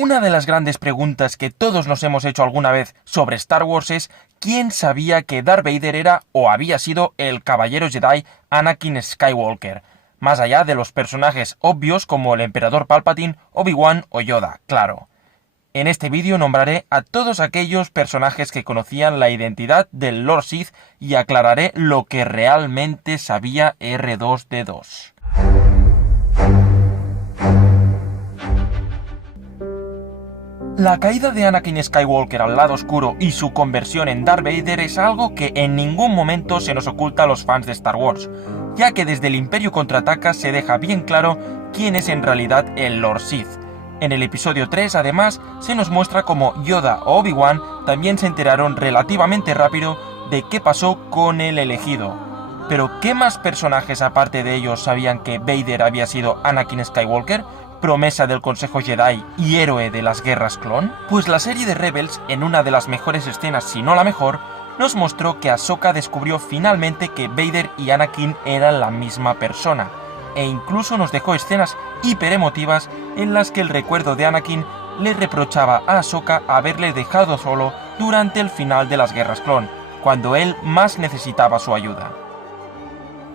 Una de las grandes preguntas que todos nos hemos hecho alguna vez sobre Star Wars es ¿quién sabía que Darth Vader era o había sido el caballero Jedi Anakin Skywalker? Más allá de los personajes obvios como el Emperador Palpatine, Obi-Wan o Yoda, claro. En este vídeo nombraré a todos aquellos personajes que conocían la identidad del Lord Sith y aclararé lo que realmente sabía R2-D2. La caída de Anakin Skywalker al lado oscuro y su conversión en Darth Vader es algo que en ningún momento se nos oculta a los fans de Star Wars, ya que desde el Imperio Contraataca se deja bien claro quién es en realidad el Lord Sith. En el episodio 3, además, se nos muestra cómo Yoda o Obi-Wan también se enteraron relativamente rápido de qué pasó con el elegido. Pero ¿qué más personajes aparte de ellos sabían que Vader había sido Anakin Skywalker? ¿Promesa del Consejo Jedi y héroe de las guerras clon? Pues la serie de Rebels, en una de las mejores escenas, si no la mejor, nos mostró que Ahsoka descubrió finalmente que Vader y Anakin eran la misma persona, e incluso nos dejó escenas hiperemotivas en las que el recuerdo de Anakin le reprochaba a Ahsoka haberle dejado solo durante el final de las guerras clon, cuando él más necesitaba su ayuda.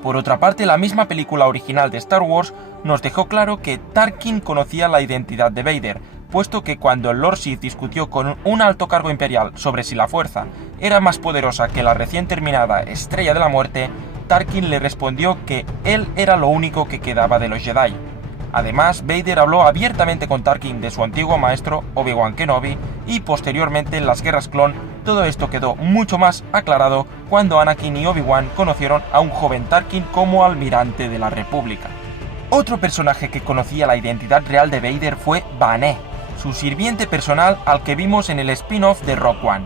Por otra parte, la misma película original de Star Wars nos dejó claro que Tarkin conocía la identidad de Vader, puesto que cuando el Lord Sith discutió con un alto cargo imperial sobre si la Fuerza era más poderosa que la recién terminada Estrella de la Muerte, Tarkin le respondió que él era lo único que quedaba de los Jedi. Además, Vader habló abiertamente con Tarkin de su antiguo maestro, Obi-Wan Kenobi, y posteriormente en las guerras clon, todo esto quedó mucho más aclarado cuando Anakin y Obi-Wan conocieron a un joven Tarkin como almirante de la República. Otro personaje que conocía la identidad real de Vader fue Bane, su sirviente personal al que vimos en el spin-off de Rogue One.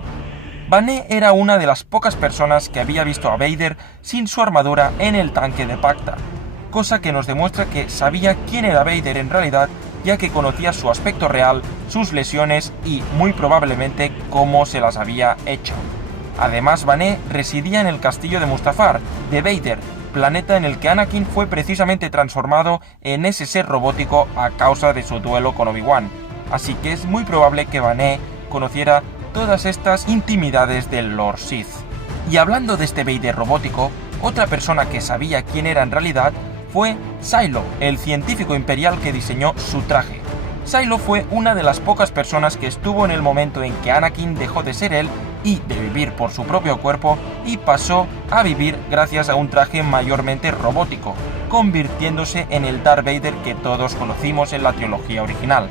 Bane era una de las pocas personas que había visto a Vader sin su armadura en el tanque de Bacta, cosa que nos demuestra que sabía quién era Vader en realidad, ya que conocía su aspecto real, sus lesiones y, muy probablemente, cómo se las había hecho. Además, Bane residía en el castillo de Mustafar, de Vader, planeta en el que Anakin fue precisamente transformado en ese ser robótico a causa de su duelo con Obi-Wan, así que es muy probable que Bane conociera todas estas intimidades del Lord Sith. Y hablando de este Vader robótico, otra persona que sabía quién era en realidad fue Silo, el científico imperial que diseñó su traje. Silo fue una de las pocas personas que estuvo en el momento en que Anakin dejó de ser él y de vivir por su propio cuerpo y pasó a vivir gracias a un traje mayormente robótico, convirtiéndose en el Darth Vader que todos conocimos en la trilogía original.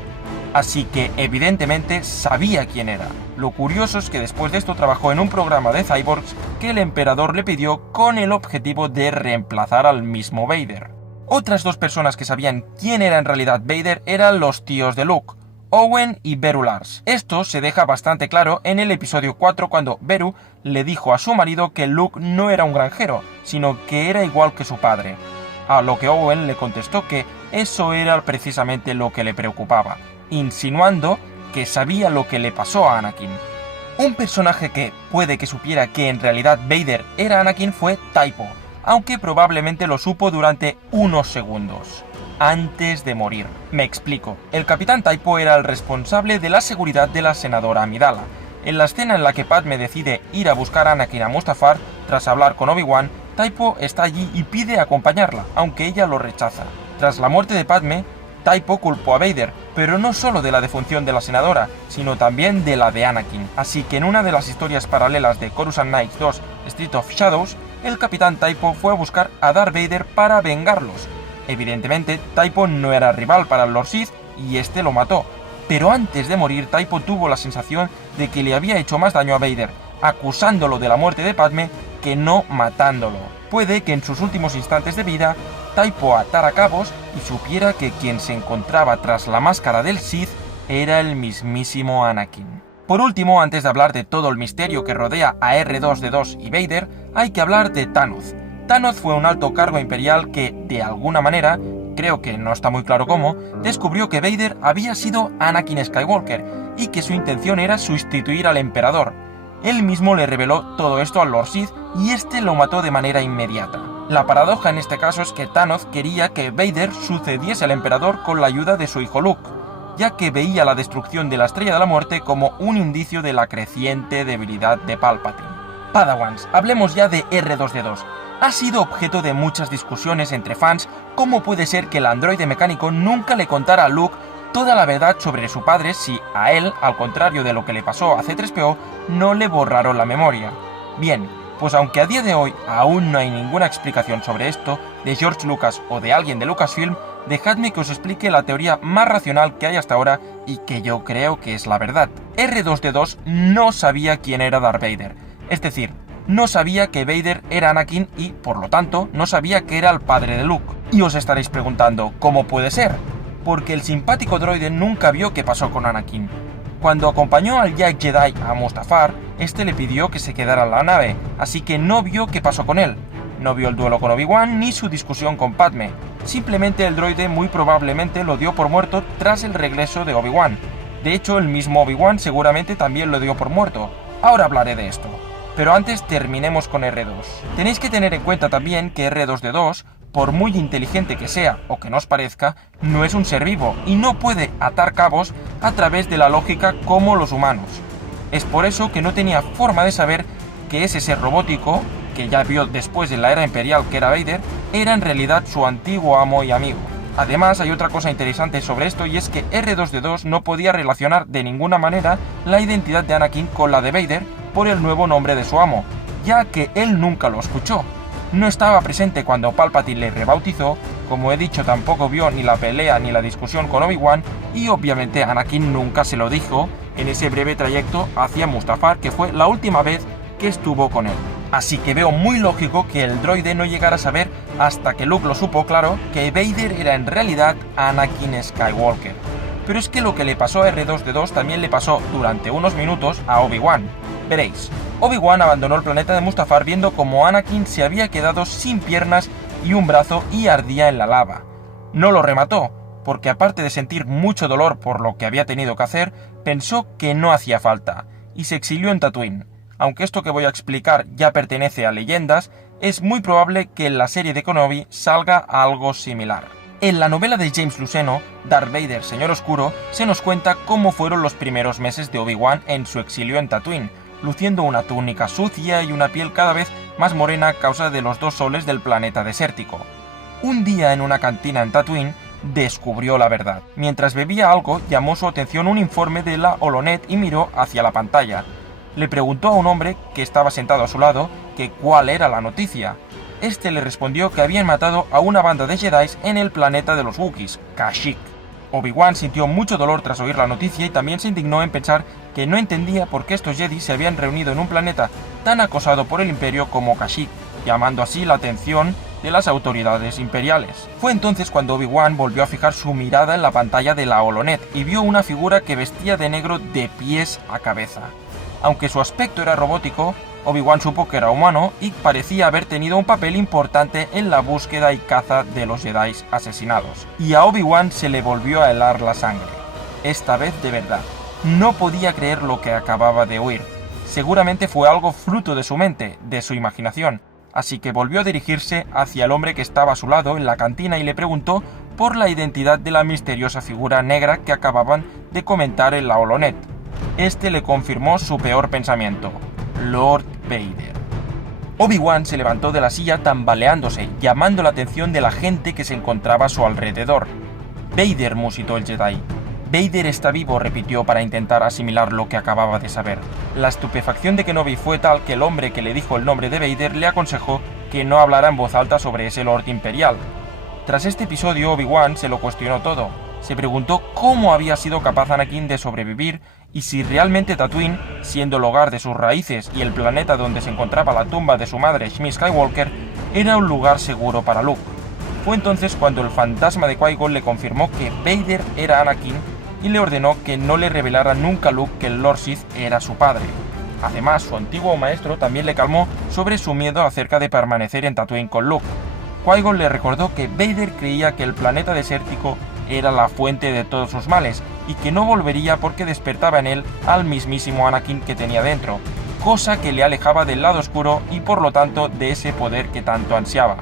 Así que evidentemente sabía quién era. Lo curioso es que después de esto trabajó en un programa de cyborgs que el emperador le pidió con el objetivo de reemplazar al mismo Vader. Otras dos personas que sabían quién era en realidad Vader eran los tíos de Luke, Owen y Beru Lars. Esto se deja bastante claro en el episodio 4 cuando Beru le dijo a su marido que Luke no era un granjero, sino que era igual que su padre. A lo que Owen le contestó que eso era precisamente lo que le preocupaba, insinuando que sabía lo que le pasó a Anakin. Un personaje que puede que supiera que en realidad Vader era Anakin fue Typo, aunque probablemente lo supo durante unos segundos, antes de morir. Me explico. El capitán Typo era el responsable de la seguridad de la senadora Amidala. En la escena en la que Padme decide ir a buscar a Anakin a Mustafar, tras hablar con Obi-Wan, Typo está allí y pide acompañarla, aunque ella lo rechaza. Tras la muerte de Padme, Typo culpó a Vader, pero no solo de la defunción de la senadora, sino también de la de Anakin. Así que en una de las historias paralelas de Coruscant Nights 2, Street of Shadows, el capitán Typo fue a buscar a Darth Vader para vengarlos. Evidentemente, Typo no era rival para el Lord Sith y este lo mató, pero antes de morir Typo tuvo la sensación de que le había hecho más daño a Vader, acusándolo de la muerte de Padme que no matándolo. Puede que en sus últimos instantes de vida, Typo atara cabos y supiera que quien se encontraba tras la máscara del Sith era el mismísimo Anakin. Por último, antes de hablar de todo el misterio que rodea a R2-D2 y Vader, hay que hablar de Tanoth. Tanoth fue un alto cargo imperial que, de alguna manera, creo que no está muy claro cómo, descubrió que Vader había sido Anakin Skywalker y que su intención era sustituir al emperador. Él mismo le reveló todo esto al Lord Sith y este lo mató de manera inmediata. La paradoja en este caso es que Tanoth quería que Vader sucediese al emperador con la ayuda de su hijo Luke. ya que veía la destrucción de la Estrella de la Muerte como un indicio de la creciente debilidad de Palpatine. Padawans, hablemos ya de R2-D2. Ha sido objeto de muchas discusiones entre fans cómo puede ser que el androide mecánico nunca le contara a Luke toda la verdad sobre su padre si a él, al contrario de lo que le pasó a C-3PO, no le borraron la memoria. Bien, pues aunque a día de hoy aún no hay ninguna explicación sobre esto, de George Lucas o de alguien de Lucasfilm, dejadme que os explique la teoría más racional que hay hasta ahora y que yo creo que es la verdad. R2-D2 no sabía quién era Darth Vader, es decir, no sabía que Vader era Anakin y, por lo tanto, no sabía que era el padre de Luke. Y os estaréis preguntando, ¿cómo puede ser? Porque el simpático droide nunca vio qué pasó con Anakin. Cuando acompañó al Jack Jedi a Mustafar, este le pidió que se quedara en la nave, así que no vio qué pasó con él. No vio el duelo con Obi-Wan ni su discusión con Padme. Simplemente el droide muy probablemente lo dio por muerto tras el regreso de Obi-Wan. De hecho, el mismo Obi-Wan seguramente también lo dio por muerto. Ahora hablaré de esto. Pero antes terminemos con R2. Tenéis que tener en cuenta también que R2-D2, por muy inteligente que sea o que no os parezca, no es un ser vivo y no puede atar cabos a través de la lógica como los humanos. Es por eso que no tenía forma de saber que ese ser robótico, que ya vio después de la era imperial que era Vader, era en realidad su antiguo amo y amigo. Además, hay otra cosa interesante sobre esto y es que R2-D2 no podía relacionar de ninguna manera la identidad de Anakin con la de Vader por el nuevo nombre de su amo, ya que él nunca lo escuchó. No estaba presente cuando Palpatine le rebautizó, como he dicho tampoco vio ni la pelea ni la discusión con Obi-Wan y obviamente Anakin nunca se lo dijo en ese breve trayecto hacia Mustafar que fue la última vez que estuvo con él. Así que veo muy lógico que el droide no llegara a saber, hasta que Luke lo supo claro, que Vader era en realidad Anakin Skywalker. Pero es que lo que le pasó a R2-D2 también le pasó durante unos minutos a Obi-Wan. Veréis, Obi-Wan abandonó el planeta de Mustafar viendo como Anakin se había quedado sin piernas y un brazo y ardía en la lava. No lo remató, porque aparte de sentir mucho dolor por lo que había tenido que hacer, pensó que no hacía falta, y se exilió en Tatooine. Aunque esto que voy a explicar ya pertenece a leyendas, es muy probable que en la serie de Kenobi salga algo similar. En la novela de James Luceno, Darth Vader, Señor Oscuro, se nos cuenta cómo fueron los primeros meses de Obi-Wan en su exilio en Tatooine, luciendo una túnica sucia y una piel cada vez más morena a causa de los 2 soles del planeta desértico. Un día en una cantina en Tatooine, descubrió la verdad. Mientras bebía algo, llamó su atención un informe de la Holonet y miró hacia la pantalla. Le preguntó a un hombre que estaba sentado a su lado que cuál era la noticia. Este le respondió que habían matado a una banda de Jedi en el planeta de los Wookiees, Kashyyyk. Obi-Wan sintió mucho dolor tras oír la noticia y también se indignó en pensar que no entendía por qué estos Jedi se habían reunido en un planeta tan acosado por el Imperio como Kashyyyk, llamando así la atención de las autoridades imperiales. Fue entonces cuando Obi-Wan volvió a fijar su mirada en la pantalla de la Holonet y vio una figura que vestía de negro de pies a cabeza. Aunque su aspecto era robótico, Obi-Wan supo que era humano y parecía haber tenido un papel importante en la búsqueda y caza de los Jedi asesinados. Y a Obi-Wan se le volvió a helar la sangre. Esta vez de verdad. No podía creer lo que acababa de oír. Seguramente fue algo fruto de su mente, de su imaginación. Así que volvió a dirigirse hacia el hombre que estaba a su lado en la cantina y le preguntó por la identidad de la misteriosa figura negra que acababan de comentar en la Holonet. Este le confirmó su peor pensamiento: Lord Vader. Obi-Wan se levantó de la silla tambaleándose, llamando la atención de la gente que se encontraba a su alrededor. Vader, musitó el Jedi. Vader está vivo, repitió para intentar asimilar lo que acababa de saber. La estupefacción de Kenobi fue tal que el hombre que le dijo el nombre de Vader le aconsejó que no hablara en voz alta sobre ese Lord Imperial. Tras este episodio, Obi-Wan se lo cuestionó todo. Se preguntó cómo había sido capaz Anakin de sobrevivir y si realmente Tatooine, siendo el hogar de sus raíces y el planeta donde se encontraba la tumba de su madre Shmi Skywalker, era un lugar seguro para Luke. Fue entonces cuando el fantasma de Qui-Gon le confirmó que Vader era Anakin y le ordenó que no le revelara nunca a Luke que el Lord Sith era su padre. Además, su antiguo maestro también le calmó sobre su miedo acerca de permanecer en Tatooine con Luke. Qui-Gon le recordó que Vader creía que el planeta desértico era la fuente de todos sus males y que no volvería porque despertaba en él al mismísimo Anakin que tenía dentro, cosa que le alejaba del lado oscuro y por lo tanto de ese poder que tanto ansiaba.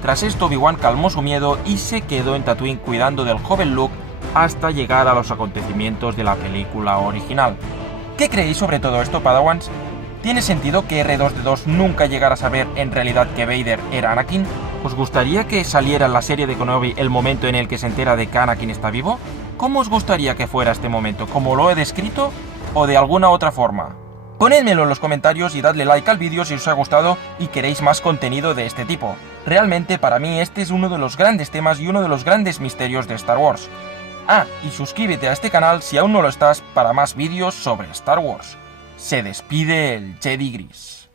Tras esto, Obi-Wan calmó su miedo y se quedó en Tatooine cuidando del joven Luke hasta llegar a los acontecimientos de la película original. ¿Qué creéis sobre todo esto, Padawans? ¿Tiene sentido que R2D2 nunca llegara a saber en realidad que Vader era Anakin? ¿Os gustaría que saliera en la serie de Kenobi el momento en el que se entera de que Anakin está vivo? ¿Cómo os gustaría que fuera este momento? ¿Como lo he descrito o de alguna otra forma? Ponedmelo en los comentarios y dadle like al vídeo si os ha gustado y queréis más contenido de este tipo. Realmente para mí este es uno de los grandes temas y uno de los grandes misterios de Star Wars. Ah, y suscríbete a este canal si aún no lo estás para más vídeos sobre Star Wars. Se despide el Jedi Gris.